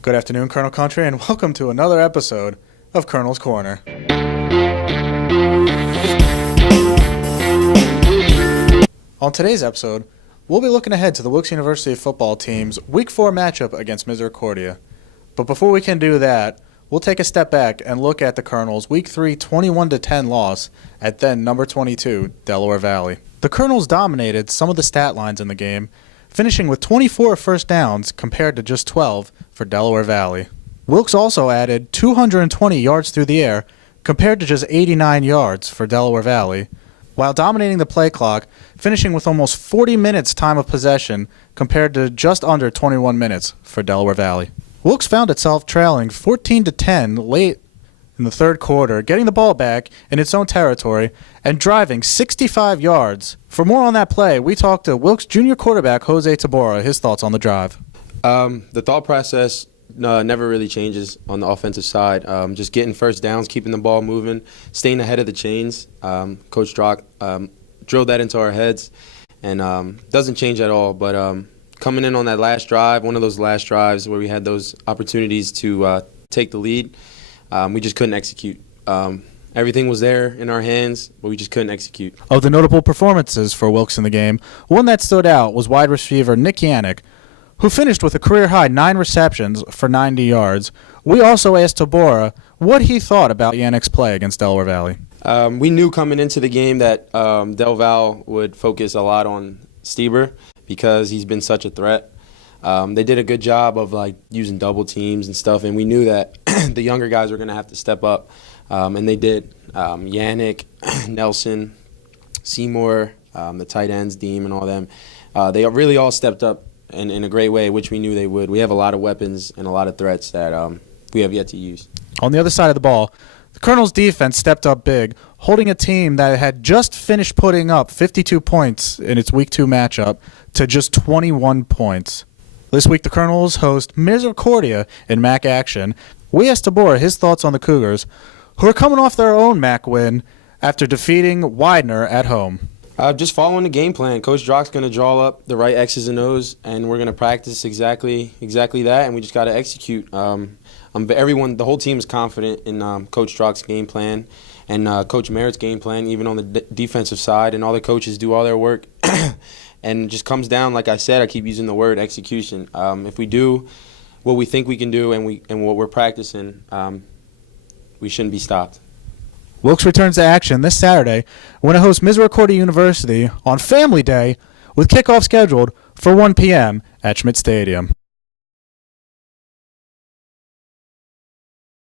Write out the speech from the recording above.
Good afternoon, Colonel Country, and welcome to another episode of Colonel's Corner. On today's episode, we'll be looking ahead to the Wilkes University football team's Week 4 matchup against Misericordia. But before we can do that, we'll take a step back and look at the Colonels' Week 3 21-10 loss at then number 22, Delaware Valley. The Colonels dominated some of the stat lines in the game, finishing with 24 first downs compared to just 12 for Delaware Valley. Wilkes also added 220 yards through the air compared to just 89 yards for Delaware Valley, while dominating the play clock, finishing with almost 40 minutes time of possession compared to just under 21 minutes for Delaware Valley. Wilkes found itself trailing 14-10 late in the third quarter, getting the ball back in its own territory and driving 65 yards. For more on that play, we talked to Wilkes junior quarterback Jose Tabora, his thoughts on the drive. The thought process never really changes on the offensive side. Just getting first downs, keeping the ball moving, staying ahead of the chains. Coach Drock drilled that into our heads, and doesn't change at all. But coming in on that last drive, one of those last drives where we had those opportunities to take the lead, we just couldn't execute. Everything was there in our hands, but we just couldn't execute. Of the notable performances for Wilkes in the game, one that stood out was wide receiver Nick Yannick, who finished with a career-high 9 receptions for 90 yards. We also asked Tabora what he thought about Yannick's play against Delaware Valley. We knew coming into the game that Del Val would focus a lot on Steber because he's been such a threat. They did a good job of using double teams and stuff, and we knew that the younger guys were going to have to step up, and they did. Yannick, Nelson, Seymour, the tight ends, Deem, and all them, they really all stepped up in a great way, which we knew they would. We have a lot of weapons and a lot of threats that we have yet to use. On the other side of the ball, the Colonels' defense stepped up big, holding a team that had just finished putting up 52 points in its Week 2 matchup to just 21 points. This week, the Colonels host Misericordia in MAC action. We asked Tabora his thoughts on the Cougars, who are coming off their own MAC win after defeating Widener at home. Just following the game plan. Coach Drock's going to draw up the right X's and O's, and we're going to practice exactly that, and we just got to execute. The whole team is confident in Coach Drock's game plan and Coach Merritt's game plan, even on the defensive side, and all the coaches do all their work. And it just comes down, like I said, I keep using the word execution. If we do what we think we can do and what we're practicing, we shouldn't be stopped. Wilkes returns to action this Saturday when it hosts Misericordia University on Family Day with kickoff scheduled for 1 p.m. at Schmidt Stadium.